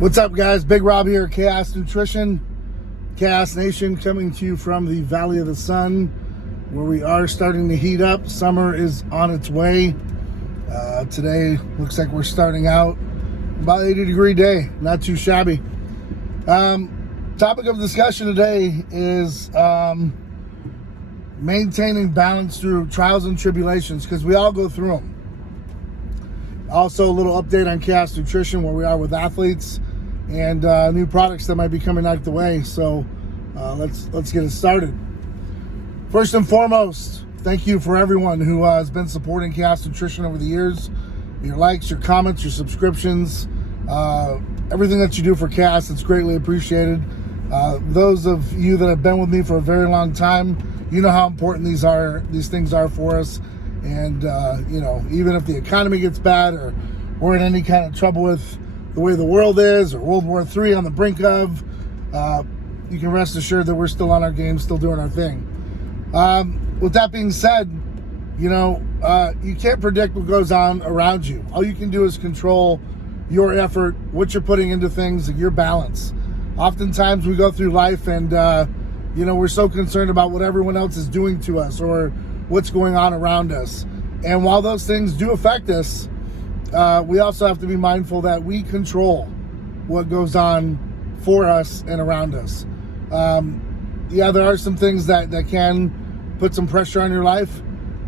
What's up, guys? Big Rob here, Chaos Nutrition, Chaos Nation, coming to you from the Valley of the Sun, where we are starting to heat up. Summer is on its way. Today looks like we're starting out about 80-degree day, not too shabby. Topic of discussion today is maintaining balance through trials and tribulations, because we all go through them. Also, a little update on Chaos Nutrition, where we are with athletes and new products that might be coming out the way. So let's get it started. First and foremost, thank you for everyone who has been supporting Chaos Nutrition over the years. Your likes, your comments, your subscriptions, everything that you do for Chaos, it's greatly appreciated. Those of you that have been with me for a very long time, you know how important these things are for us. And even if the economy gets bad, or we're in any kind of trouble with the way the world is, or World War III on the brink of, you can rest assured that we're still on our game, still doing our thing. With that being said, you can't predict what goes on around you. All you can do is control your effort, what you're putting into things, and your balance. Oftentimes we go through life and we're so concerned about what everyone else is doing to us or what's going on around us. And while those things do affect us, we also have to be mindful that we control what goes on for us and around us. There are some things that can put some pressure on your life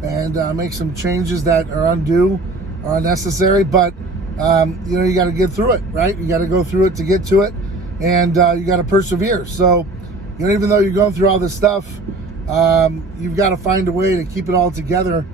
and make some changes that are undue or unnecessary, but you got to get through it, right? You got to go through it to get to it, and you got to persevere. So, even though you're going through all this stuff, you've got to find a way to keep it all together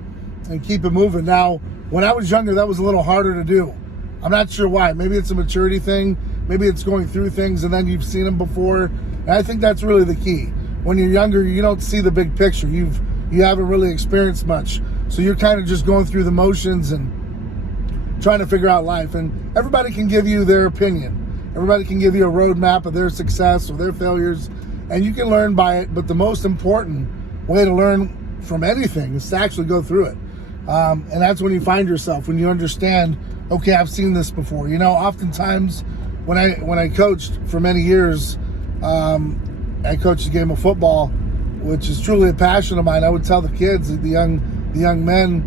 and keep it moving. Now, when I was younger, that was a little harder to do. I'm not sure why. Maybe it's a maturity thing. Maybe it's going through things and then you've seen them before. And I think that's really the key. When you're younger, you don't see the big picture. You haven't really experienced much. So you're kind of just going through the motions and trying to figure out life. And everybody can give you their opinion. Everybody can give you a roadmap of their success or their failures, and you can learn by it. But the most important way to learn from anything is to actually go through it. And that's when you find yourself, when you understand, okay, I've seen this before. Oftentimes when I coached for many years, I coached the game of football, which is truly a passion of mine. I would tell the kids, the young men,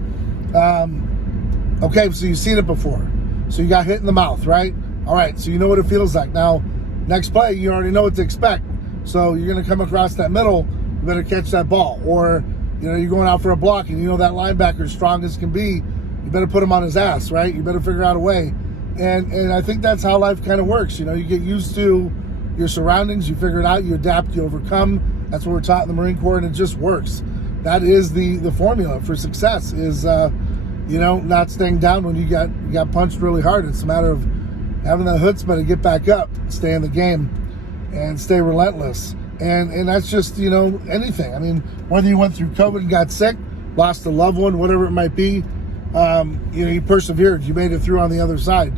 okay, so you've seen it before. So you got hit in the mouth, right? All right, so you know what it feels like. Now, next play, you already know what to expect. So you're going to come across that middle, you better catch that ball. Or, you're going out for a block and that linebacker, strong as can be, you better put him on his ass, right? You better figure out a way. And I think that's how life kind of works. You get used to your surroundings, you figure it out, you adapt, you overcome. That's what we're taught in the Marine Corps, and it just works. That is the formula for success, is not staying down when you got punched really hard. It's a matter of having that chutzpah to get back up, stay in the game, and stay relentless. And that's just, anything. I mean, whether you went through COVID and got sick, lost a loved one, whatever it might be, you persevered, you made it through on the other side.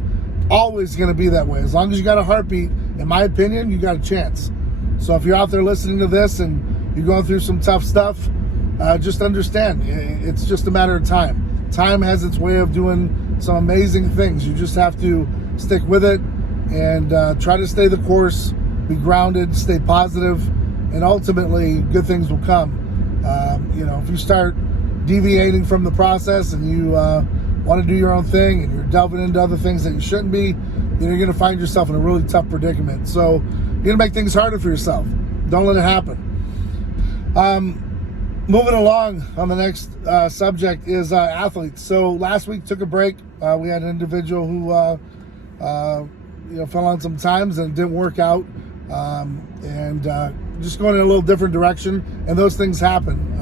Always going to be that way. As long as you got a heartbeat, in my opinion, you got a chance. So if you're out there listening to this and you're going through some tough stuff, just understand, it's just a matter of time. Time has its way of doing some amazing things. You just have to stick with it and try to stay the course, be grounded, stay positive, and ultimately good things will come. If you start deviating from the process and you want to do your own thing and you're delving into other things that you shouldn't be, you're going to find yourself in a really tough predicament. So you're going to make things harder for yourself. Don't let it happen. Moving along on the next subject is athletes. So last week took a break. We had an individual who fell on some times and it didn't work out. Just going in a little different direction, and those things happen.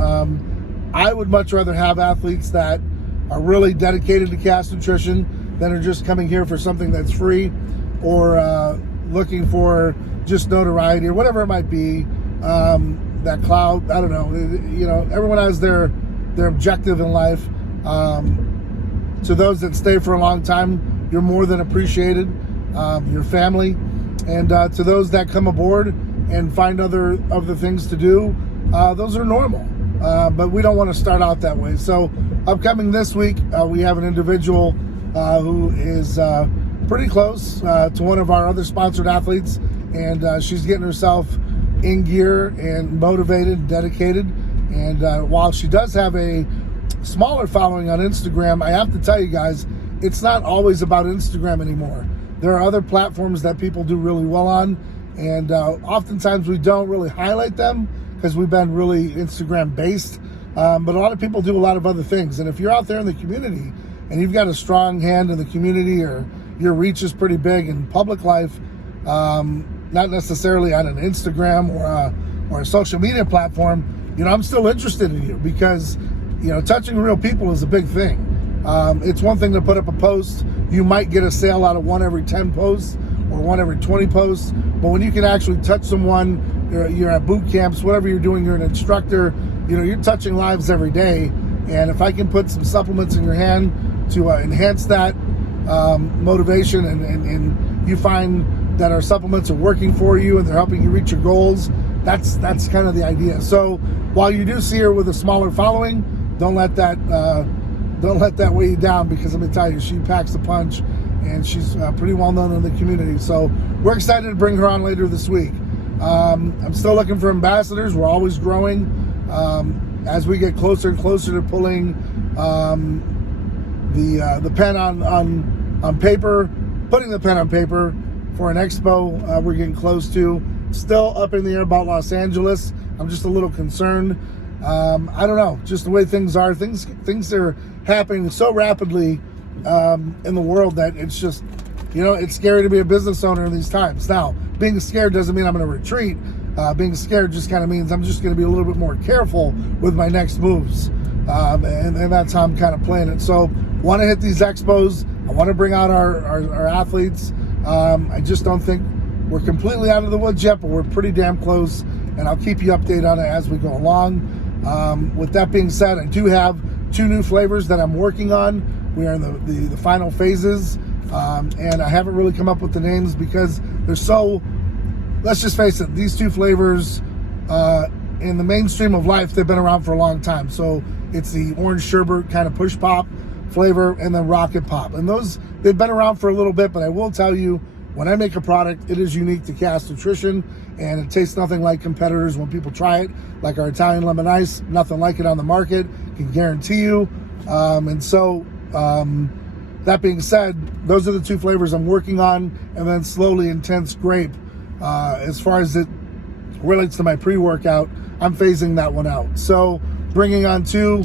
I would much rather have athletes that are really dedicated to Chaos Nutrition than are just coming here for something that's free or looking for just notoriety or whatever it might be. That cloud, I don't know. Everyone has their objective in life. To those that stay for a long time, you're more than appreciated. Your family. And to those that come aboard and find other things to do, those are normal. But we don't want to start out that way. So upcoming this week, we have an individual who is pretty close to one of our other sponsored athletes, and she's getting herself in gear and motivated and dedicated. And while she does have a smaller following on Instagram, I have to tell you guys, it's not always about Instagram anymore. There are other platforms that people do really well on, and oftentimes we don't really highlight them because we've been really Instagram based. But a lot of people do a lot of other things. And if you're out there in the community and you've got a strong hand in the community, or your reach is pretty big in public life, not necessarily on an Instagram or a social media platform, I'm still interested in you, because touching real people is a big thing. It's one thing to put up a post. You might get a sale out of one every 10 posts or one every 20 posts, but when you can actually touch someone, you're at boot camps, whatever you're doing, you're an instructor, you're touching lives every day. And if I can put some supplements in your hand to enhance that motivation, and you find that our supplements are working for you and they're helping you reach your goals, that's kind of the idea. So while you do see her with a smaller following, don't let that weigh you down, because let me tell you, she packs a punch, and she's pretty well known in the community. So we're excited to bring her on later this week. I'm still looking for ambassadors. We're always growing. As we get closer and closer to pulling the pen on paper, putting the pen on paper for an expo, we're getting close to. Still up in the air about Los Angeles. I'm just a little concerned. I don't know, just the way things are. Things are happening so rapidly in the world that it's just, it's scary to be a business owner in these times. Now, being scared doesn't mean I'm going to retreat. Being scared just kind of means I'm just going to be a little bit more careful with my next moves. And that's how I'm kind of playing it. So, want to hit these expos. I want to bring out our athletes. I just don't think we're completely out of the woods yet, but we're pretty damn close. And I'll keep you updated on it as we go along. With that being said, I do have 2 new flavors that I'm working on. We are in the final phases, and I haven't really come up with the names because they're so, let's just face it, these 2 flavors in the mainstream of life, they've been around for a long time. So it's the orange sherbet kind of push pop flavor, and then rocket pop. And those, they've been around for a little bit, but I will tell you, when I make a product, it is unique to Cast Nutrition, and it tastes nothing like competitors when people try it, like our Italian lemon ice, nothing like it on the market, can guarantee you. That being said, those are the 2 flavors I'm working on, and then slowly intense grape. As far as it relates to my pre-workout, I'm phasing that one out. So bringing on 2,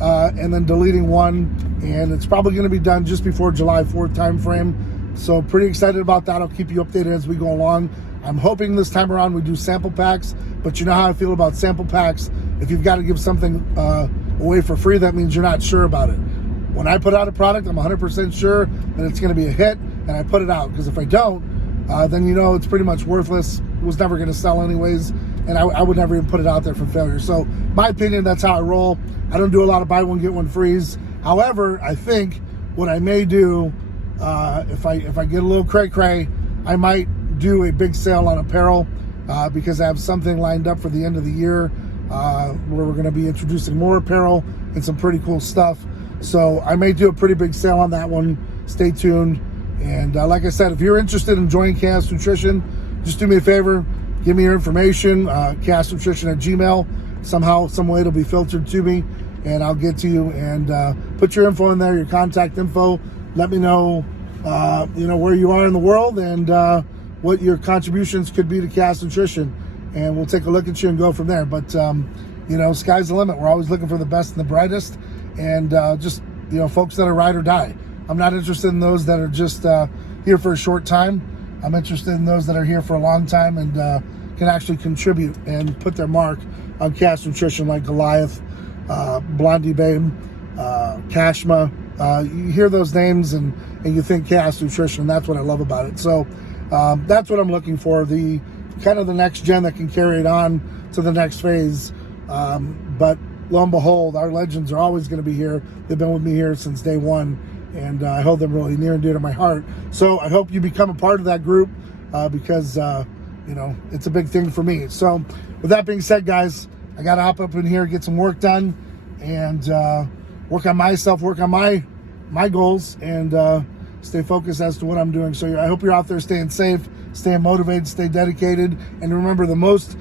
and then deleting 1, and it's probably going to be done just before July 4th time frame. So pretty excited about that. I'll keep you updated as we go along. I'm hoping this time around we do sample packs, but you know how I feel about sample packs. If you've got to give something away for free, that means you're not sure about it. When I put out a product, I'm 100% sure that it's going to be a hit, and I put it out. Because if I don't, then it's pretty much worthless. It was never going to sell anyways, and I would never even put it out there for failure. So my opinion, that's how I roll. I don't do a lot of buy one, get one frees. However, I think what I may do, if I get a little cray-cray, I might do a big sale on apparel, because I have something lined up for the end of the year where we're going to be introducing more apparel and some pretty cool stuff. So I may do a pretty big sale on that one. Stay tuned. And like I said, if you're interested in joining Cast Nutrition, just do me a favor, give me your information, castnutrition@gmail. Somehow, some way it'll be filtered to me, and I'll get to you, and put your info in there, your contact info. Let me know, where you are in the world, and what your contributions could be to Cast Nutrition, and we'll take a look at you and go from there. But sky's the limit. We're always looking for the best and the brightest, and just folks that are ride or die. I'm not interested in those that are just here for a short time. I'm interested in those that are here for a long time and can actually contribute and put their mark on Cast Nutrition, like Goliath, Blondie Babe, Kashma. You hear those names and you think Cast Nutrition. That's what I love about it. So that's what I'm looking for, the kind of the next gen that can carry it on to the next phase. But lo and behold, our legends are always going to be here. They've been with me here since day one, and I hold them really near and dear to my heart. So I hope you become a part of that group, because it's a big thing for me. So with that being said, guys, I got to hop up in here, get some work done, and work on myself, work on my goals, and stay focused as to what I'm doing. So I hope you're out there staying safe, staying motivated, stay dedicated. And remember, the most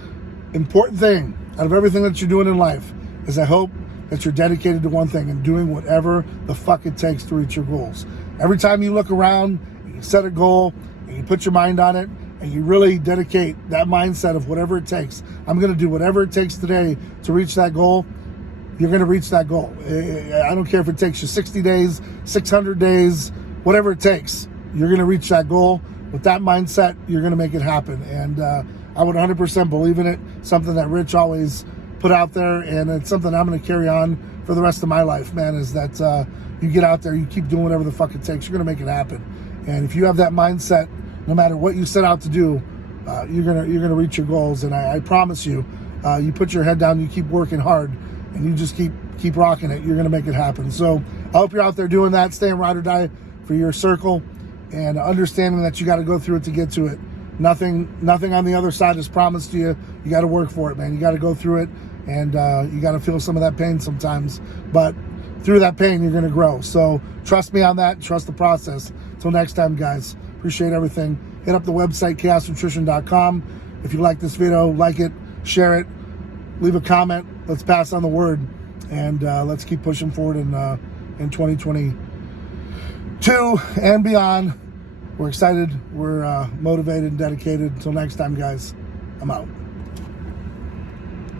important thing out of everything that you're doing in life is I hope that you're dedicated to one thing and doing whatever the fuck it takes to reach your goals. Every time you look around, and you set a goal, and you put your mind on it, and you really dedicate that mindset of whatever it takes. I'm going to do whatever it takes today to reach that goal. You're going to reach that goal. I don't care if it takes you 60 days, 600 days, whatever it takes. You're going to reach that goal. With that mindset, you're going to make it happen. And I would 100% believe in it. Something that Rich always put out there, and it's something I'm going to carry on for the rest of my life, man, is that you get out there, you keep doing whatever the fuck it takes. You're going to make it happen. And if you have that mindset, no matter what you set out to do, you're gonna reach your goals. And I promise you, you put your head down, you keep working hard, and you just keep rocking it. You're gonna make it happen. So I hope you're out there doing that, staying ride or die for your circle, and understanding that you got to go through it to get to it. Nothing on the other side is promised to you. You got to work for it, man. You got to go through it, and you got to feel some of that pain sometimes. But through that pain, you're gonna grow. So trust me on that. Trust the process. Until next time, guys. Appreciate everything. Hit up the website, chaosnutrition.com. If you like this video, like it, share it, leave a comment. Let's pass on the word, and let's keep pushing forward in 2022 and beyond. We're excited. We're motivated and dedicated. Until next time, guys, I'm out.